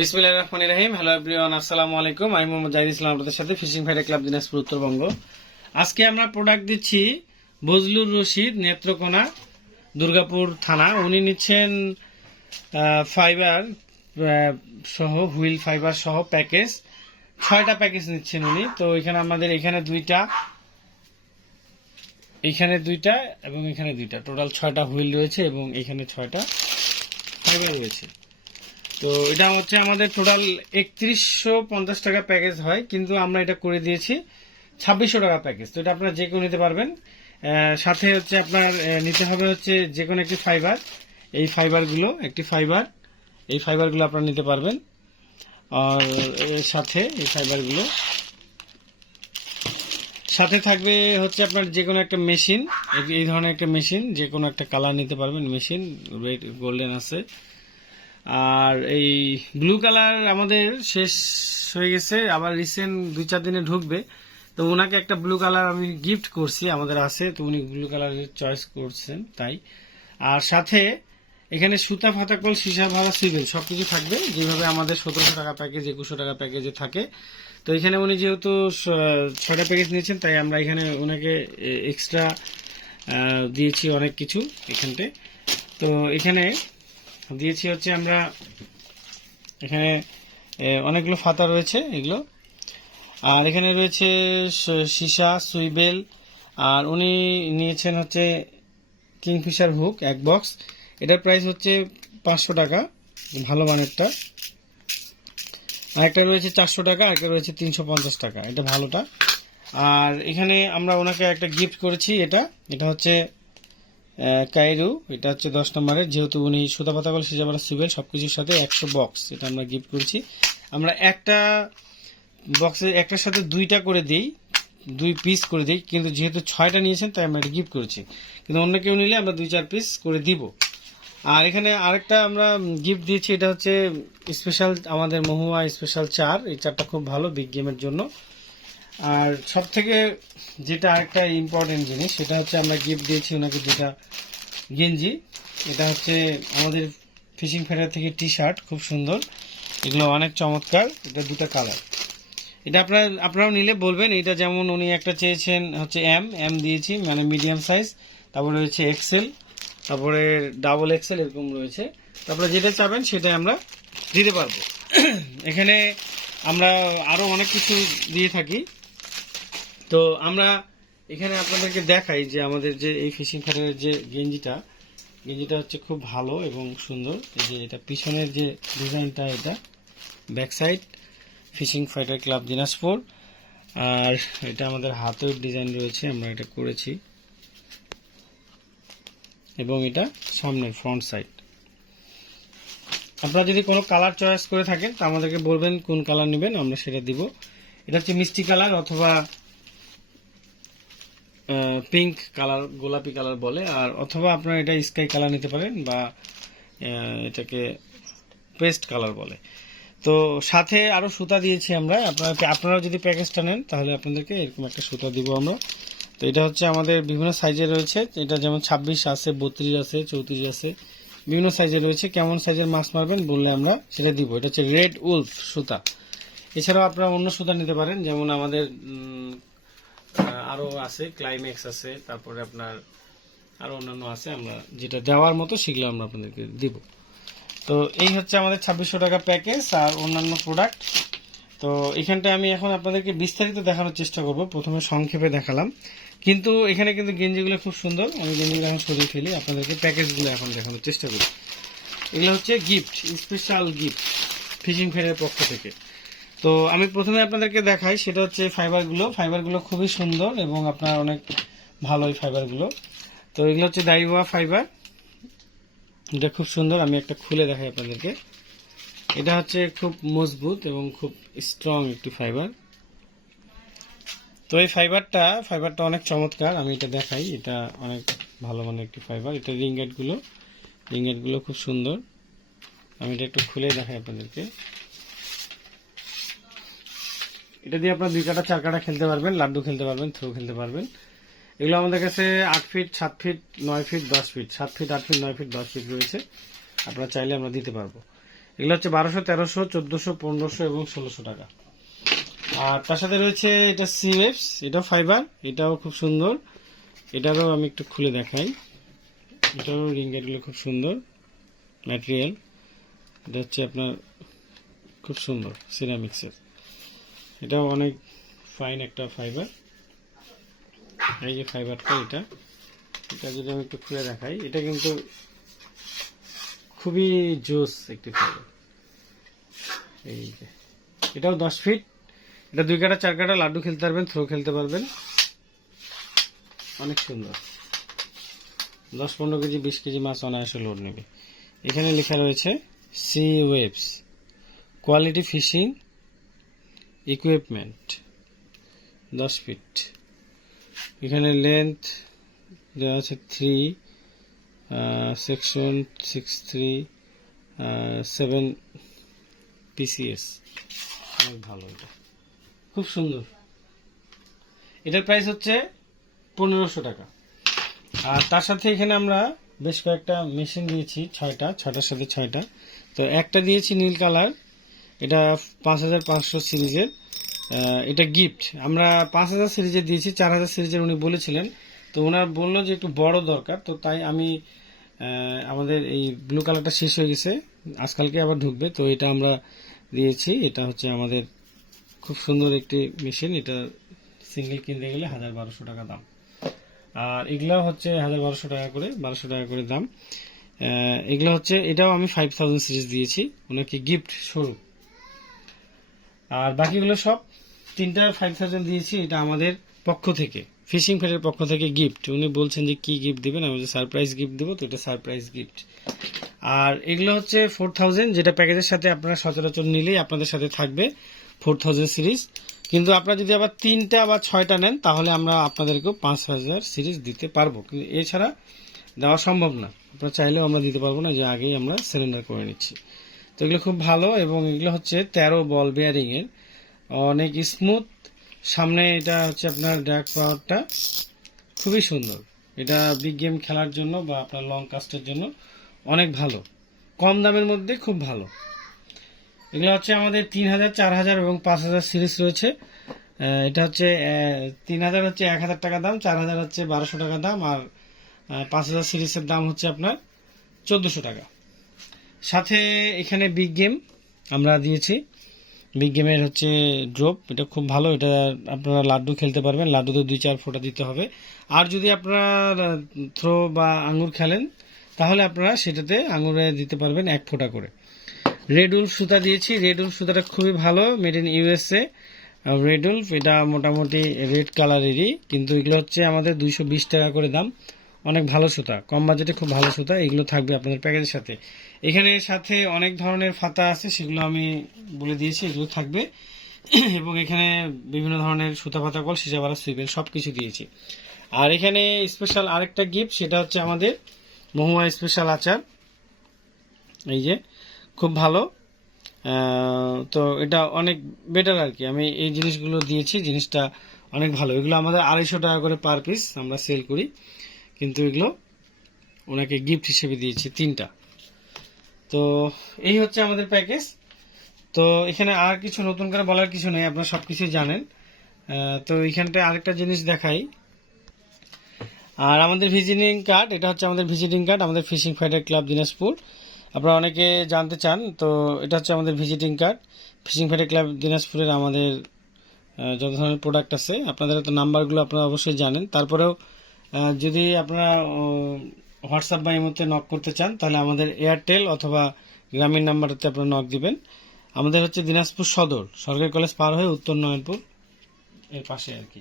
বিসমিল্লাহির রহমানির রহিম। Hello everyone, আসসালামু আলাইকুম। আমি মোহাম্মদ জাহিদ ইসলাম আপনাদের সাথে fishing fighter club Dinajpur Uttarbanga. আজকে আমরা প্রোডাক্ট দিচ্ছি বজলুর রশিদ নেত্রকোনা, দুর্গাপুর থানা। উনি নিচ্ছেন ফাইবার সহ, হুইল ফাইবার সহ প্যাকেজ ছয়টা প্যাকেজ নিচ্ছেন উনি। তো এখানে আমাদের এখানে দুইটা এখানে দুইটা এবং এখানে দুইটা। টোটাল ছয়টা হুইল রয়েছে এবং এখানে ছয়টা ফাইবার রয়েছে। তো এটা হচ্ছে আমাদের টোটাল একত্রিশশো পঞ্চাশ টাকা প্যাকেজ হয়, কিন্তু আমরা এটা করে দিয়েছি ছাব্বিশশো টাকা প্যাকেজ তো এটা আপনারা যে কেউ নিতে পারবেন। সাথে হচ্ছে আপনার নিতে হবে হচ্ছে যে কোনো একটি ফাইবার এই ফাইবারগুলো একটি ফাইবার এই ফাইবারগুলো আপনারা নিতে পারবেন। আর এর সাথে এই ফাইবারগুলো সাথে থাকবে হচ্ছে আপনার যে কোনো একটা মেশিন এই ধরনের একটা মেশিন যে কোনো একটা কালার নিতে পারবেন। মেশিন রেড গোল্ডেন আছে। আর এই ব্লু কালার আমাদের শেষ হয়ে গেছে, আবার রিসেন্ট দুই চার দিনে ঢুকবে। তো ওনাকে একটা ব্লু কালার আমি গিফট করছি, আমাদের আছে, তো উনি ব্লু কালার চয়েস করছেন, তাই। আর সাথে এখানে সুতা, ফাতাকল, সীসা, ভাড়া, সিভিল, সবকিছু থাকবে, যেভাবে আমাদের সতেরোশো টাকা প্যাকেজ একুশশো টাকা প্যাকেজে থাকে। তো এখানে উনি যেহেতু ছয়টা প্যাকেজ নিয়েছেন, তাই আমরা এখানে ওনাকে এক্সট্রা দিয়েছি অনেক কিছু এখানতে। তো এখানে দিয়েছি হচ্ছে আমরা এখানে অনেকগুলো ফাতা রয়েছে এগুলো। আর এখানে রয়েছে সীসা, সুইবেল। আর উনি নিয়েছেন হচ্ছে কিংফিশার হুক, এক বক্স। এটার প্রাইস হচ্ছে পাঁচশো টাকা, ভালো মানেরটা। আর একটা রয়েছে চারশো টাকা আর একটা রয়েছে তিনশো পঞ্চাশ টাকা, এটা ভালোটা। আর এখানে আমরা ওনাকে একটা গিফট করেছি, এটা। এটা হচ্ছে কাইরু এটা হচ্ছে দশ নম্বরের। যেহেতু উনি সুতা পাতা বলে সিজাবালা সিবেল সব কিছুর সাথে একশো বক্স এটা আমরা গিফট করছি। আমরা একটা বক্সে একটার সাথে দুইটা করে দিই, দুই পিস করে দিই, কিন্তু যেহেতু ছয়টা নিয়েছেন, তাই আমরা এটা গিফট করেছি। কিন্তু অন্য কেউ নিলে আমরা দুই চার পিস করে দিব। আর এখানে আরেকটা আমরা গিফট দিয়েছি, এটা হচ্ছে স্পেশাল আমাদের মহুয়া স্পেশাল চার। এই চারটা খুব ভালো বিগ গেমের জন্য। আর সব থেকে যেটা আরেকটা ইম্পর্টেন্ট জিনিস, সেটা হচ্ছে আমরা গিফট দিয়েছি ওনাকে দুটা গেঞ্জি। এটা হচ্ছে আমাদের ফিশিং ফেডার থেকে টি শার্ট খুব সুন্দর। এগুলো অনেক চমৎকার, এটা দুটো কালার এটা আপনার, আপনারাও নিলে বলবেন, এটা যেমন উনি একটা চেয়েছেন, হচ্ছে এম এম দিয়েছি মানে মিডিয়াম সাইজ তারপরে রয়েছে এক্সেল তারপরে ডাবল এক্সেল এরকম রয়েছে। তারপরে যেটা চাবেন সেটা আমরা দিতে পারব। এখানে আমরা আরও অনেক কিছু দিয়ে থাকি। তো আমরা এখানে আপনাদেরকে দেখাই যে আমাদের যে এই ফিশিং ফ্যাটের যে গেঞ্জিটা গেঞ্জিটা হচ্ছে খুব ভালো এবং সুন্দর। এই যে এটা পিছনের যে ডিজাইনটা, এটা back side fishing fighter club Dinajpur. আর এটা আমাদের হাতের ডিজাইন রয়েছে, আমরা এটা করেছি। এবং এটা সামনের ফ্রন্ট সাইড আপনারা যদি কোনো কালার চয়েস করে থাকেন, তা আমাদেরকে বলবেন, কোন কালার নেবেন, আমরা সেটা দিব। এটা হচ্ছে মিষ্টি কালার অথবা পিঙ্ক কালার গোলাপি কালার বলে, আর অথবা আপনারা এটা স্কাই কালার নিতে পারেন বা এটাকে পেস্ট কালার বলে। তো সাথে আরও সুতা দিয়েছি আমরা। আপনারা আপনারা যদি প্যাকেজটা নেন, তাহলে আপনাদেরকে এরকম একটা সুতা দিব আমরা। তো এটা হচ্ছে আমাদের বিভিন্ন সাইজে রয়েছে। এটা যেমন ছাব্বিশ আছে, বত্রিশ আছে, চৌত্রিশ আছে, বিভিন্ন সাইজে রয়েছে। কেমন সাইজের মাছ মারবেন বললে আমরা সেটা দিব। এটা হচ্ছে রেড উলফ সুতা। এছাড়াও আপনারা অন্য সুতা নিতে পারেন, যেমন আমাদের উম, আহ, আরও আছে ক্লাইম্যাক্স আছে তারপরে আপনার আরও অন্যান্য আছে আমরা যেটা দেওয়ার মতো সেগুলো আমরা আপনাদেরকে দিব। তো এই হচ্ছে আমাদের ছাব্বিশশো টাকা প্যাকেজ আর অন্যান্য প্রোডাক্ট তো এখানটায় আমি এখন আপনাদেরকে বিস্তারিত দেখানোর চেষ্টা করব প্রথমে সংক্ষেপে দেখালাম। কিন্তু এখানে কিন্তু গেঞ্জিগুলো খুব সুন্দর আমি গেঞ্জিগুলো এখন সরিয়ে ফেলি আপনাদেরকে প্যাকেজগুলো এখন দেখানোর চেষ্টা করি। এগুলো হচ্ছে গিফট স্পেশাল গিফট ফিশিং ফেয়ারের পক্ষ থেকে। তো আমি প্রথমে আপনাদেরকে দেখাই, সেটা হচ্ছে ফাইবারগুলো ফাইবারগুলো খুবই সুন্দর এবং আপনার অনেক ভালো এই ফাইবারগুলো তো এগুলো হচ্ছে দাইওয়া ফাইবার এটা খুব সুন্দর, আমি একটা খুলে দেখাই আপনাদেরকে। এটা হচ্ছে খুব মজবুত এবং খুব স্ট্রং একটি ফাইবার তো এই ফাইবারটা ফাইবারটা অনেক চমৎকার, আমি এটা দেখাই। এটা অনেক ভালো মানের একটি ফাইবার এটা রিঙ্গেটগুলো। রিঙ্গেটগুলো খুব সুন্দর। আমি এটা একটু খুলে দেখাই আপনাদেরকে। এটা দিয়ে আপনার দুই কাটা, চার কাটা খেলতে পারবেন, লাড্ডু খেলতে পারবেন, থ্রো খেলতে পারবেন। এগুলো আমাদের কাছে আট ফিট, সাত ফিট, নয় ফিট, দশ ফিট, সাত ফিট, আট ফিট, নয় ফিট, দশ ফিট রয়েছে। আপনারা চাইলে আমরা দিতে পারব। এগুলো হচ্ছে বারোশো, তেরোশো, চোদ্দোশো, পনেরোশো এবং ষোলোশো টাকা। আর তার সাথে রয়েছে এটা সি ওয়েবস এটাও ফাইবার এটাও খুব সুন্দর। এটারও আমি একটু খুলে দেখাই। এটাও রিঙ্গেটগুলো খুব সুন্দর ম্যাটেরিয়াল এটা হচ্ছে আপনার খুব সুন্দর সিরামিক্সের এটাও অনেক ফাইন একটা ফাইবার এই যে ফাইবারটা এটা এটা যদি আমি একটু খুলে দেখাই, এটা কিন্তু খুবই জোস একটি ফাইবার এই যে, এটাও দশ ফিট এটা দুই কাটা, চার কাটা লাড্ডু খেলতে পারবেন থ্রো খেলতে পারবেন। অনেক সুন্দর। দশ পনেরো কেজি, বিশ কেজি মাছ অনায়াসে লোড নেবে। এখানে লেখা রয়েছে sea waves quality fishing equipment দশ ফিট এখানে লেন্থ দেওয়া আছে three section six three seven PCS অনেক ভালো এটা। খুব সুন্দর। এটার প্রাইস হচ্ছে পনেরোশো টাকা। আর তার সাথে এখানে আমরা বেশ কয়েকটা মেশিন দিয়েছি, ছয়টা, ছয়টার সাথে ছয়টা। তো একটা দিয়েছি নীল কালার এটা পাঁচ হাজার পাঁচশো সিরিজের এটা গিফট আমরা পাঁচ হাজার সিরিজের দিয়েছি, চার হাজার সিরিজের উনি বলেছিলেন। তো ওনার বলল যে একটু বড় দরকার, তো তাই আমি আমাদের এই ব্লু কালারটা শেষ হয়ে গেছে আজকালকে আবার ঢুকবে। তো এটা আমরা দিয়েছি, এটা হচ্ছে আমাদের খুব সুন্দর একটি মেশিন এটা সিঙ্গেল কিনতে গেলে হাজার বারোশো টাকা দাম। আর এগুলো হচ্ছে হাজার বারোশো টাকা করে, বারোশো টাকা করে দাম। এগুলো হচ্ছে, এটাও আমি ফাইভ থাউজেন্ড সিরিজ দিয়েছি, ওনাকে গিফট স্বরূপ আর বাকিগুলো সব তিনটা ফাইভ থাউজেন্ড দিয়েছি, এটা আমাদের পক্ষ থেকে ফিশিং ফেডের পক্ষ থেকে গিফট উনি বলছেন যে কি গিফট দিবেন? আমি সারপ্রাইজ গিফট দেবো, তো এটা সারপ্রাইজ গিফট আর এগুলো হচ্ছে ফোর থাউজেন্ড যেটা প্যাকেজের সাথে আপনারা সচরাচর নিলেই আপনাদের সাথে থাকবে ফোর থাউজেন্ড সিরিজ কিন্তু আপনারা যদি আবার তিনটা বা ছয়টা নেন, তাহলে আমরা আপনাদেরকেও পাঁচ হাজার সিরিজ দিতে পারব। কিন্তু এছাড়া দেওয়া সম্ভব না। আপনারা চাইলেও আমরা দিতে পারব না, যে আগেই আমরা সিলিন্ডার করে নিচ্ছি। তো এগুলো খুব ভালো এবং এগুলো হচ্ছে তেরো বল বেয়ারিং এর অনেক স্মুথ সামনে এটা হচ্ছে আপনার ড্রাগ পাওয়ারটা খুবই সুন্দর। এটা বিগ গেম খেলার জন্য বা আপনার লং কাস্টের জন্য অনেক ভালো। কম দামের মধ্যে খুব ভালো। এগুলো হচ্ছে আমাদের তিন হাজার, চার হাজার এবং পাঁচ হাজার সিরিজ রয়েছে। এটা হচ্ছে তিন হাজার হচ্ছে এক হাজার টাকা দাম, চার হাজার হচ্ছে বারোশো টাকা দাম আর পাঁচ হাজার সিরিজের দাম হচ্ছে আপনার চোদ্দোশো টাকা। সাথে এখানে বিগ গেম আমরা দিয়েছি। বিগ গেমের হচ্ছে ড্রপ এটা খুব ভালো, এটা আপনারা লাড্ডু খেলতে পারবেন, লাড্ডুতে দুই চার ফোঁটা দিতে হবে। আর যদি আপনারা থ্রো বা আঙুর খেলেন, তাহলে আপনারা সেটাতে আঙুরে দিতে পারবেন এক ফোঁটা করে। রেড উলফ সুতা দিয়েছি রেড উলফ সুতাটা খুবই ভালো made in USA red wolf এটা মোটামুটি রেড কালারেরই কিন্তু এগুলো হচ্ছে আমাদের দুইশো বিশ টাকা করে দাম। অনেক ভালো সুতা, কম বাজেটে খুব ভালো সুতা, এগুলো থাকবে আপনাদের প্যাকেজের সাথে। এখানে সাথে অনেক ধরনের ফাতা আছে, সেগুলো আমি বলে দিয়েছি, এগুলো থাকবে। এবং এখানে বিভিন্ন ধরনের সুতা ফাতা কল সিজাবারা সুইপেল সব কিছু দিয়েছি। আর এখানে স্পেশাল আরেকটা গিফট সেটা হচ্ছে আমাদের মহুয়া স্পেশাল আচার। এই যে, খুব ভালো। তো এটা অনেক বেটার আর কি আমি এই জিনিসগুলো দিয়েছি, জিনিসটা অনেক ভালো। এগুলো আমাদের আড়াইশো টাকা করে পার পিস আমরা সেল করি। কিন্তু এগুলো ওনাকে গিফট হিসেবে দিয়েছি, তিনটা। তো এই হচ্ছে আমাদের প্যাকেজ তো এখানে আর কিছু নতুন করে বলার কিছু নেই, আপনারা সব কিছুই জানেন তো এখানটায় আরেকটা জিনিস দেখাই। আর আমাদের ভিজিটিং কার্ড এটা হচ্ছে আমাদের ভিজিটিং কার্ড আমাদের ফিশিং ফাইটার ক্লাব দিনাজপুর। আপনারা অনেকে জানতে চান, তো এটা হচ্ছে আমাদের visiting card fishing fighter club দিনাজপুরের আমাদের যত ধরনের প্রোডাক্ট আছে, আপনাদের তো নাম্বারগুলো আপনারা অবশ্যই জানেন। তারপরেও যদি আপনারা হোয়াটসঅ্যাপ বা ইমোতে নক করতে চান, তাহলে আমাদের এয়ারটেল অথবা গ্রামীণ নাম্বারতে আপনারা নক দিবেন। আমাদের হচ্ছে দিনাজপুর সদর, সরকারি কলেজ পার হয়ে উত্তর নয়নপুর এর পাশে আর কি।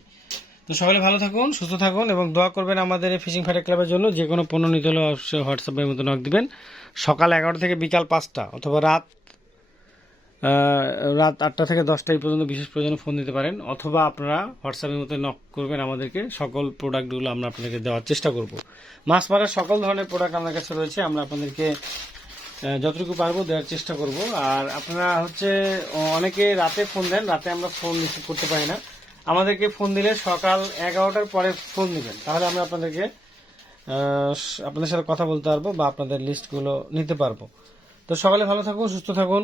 তো সকালে ভালো থাকুন, সুস্থ থাকুন এবং দোয়া করবেন আমাদের এই ফিশিং ফাইটার ক্লাবের জন্য, যে কোনো পণ্য নিতে হলে অবশ্যই হোয়াটসঅ্যাপের মতো নক দিবেন। সকাল এগারোটা থেকে বিকাল পাঁচটা অথবা রাত রাত আটটা থেকে দশটায় পর্যন্ত বিশেষ প্রয়োজনে ফোন দিতে পারেন, অথবা আপনারা হোয়াটসঅ্যাপের মতো নক করবেন আমাদেরকে। সকল প্রোডাক্টগুলো আমরা আপনাদেরকে দেওয়ার চেষ্টা করব। মাছ মারার সকল ধরনের প্রোডাক্ট আমাদের কাছে রয়েছে, আমরা আপনাদেরকে যতটুকু পারব দেওয়ার চেষ্টা করব। আর আপনারা হচ্ছে অনেকে রাতে ফোন দেন, রাতে আমরা ফোন রিসিভ করতে পারি না। আমাদেরকে ফোন দিলে সকাল এগারোটার পরে ফোন দিবেন। তাহলে আমরা আপনাদেরকে আপনাদের সাথে কথা বলতে পারব বা আপনাদের লিস্টগুলো নিতে পারব। তো সকালে ভালো থাকুন, সুস্থ থাকুন।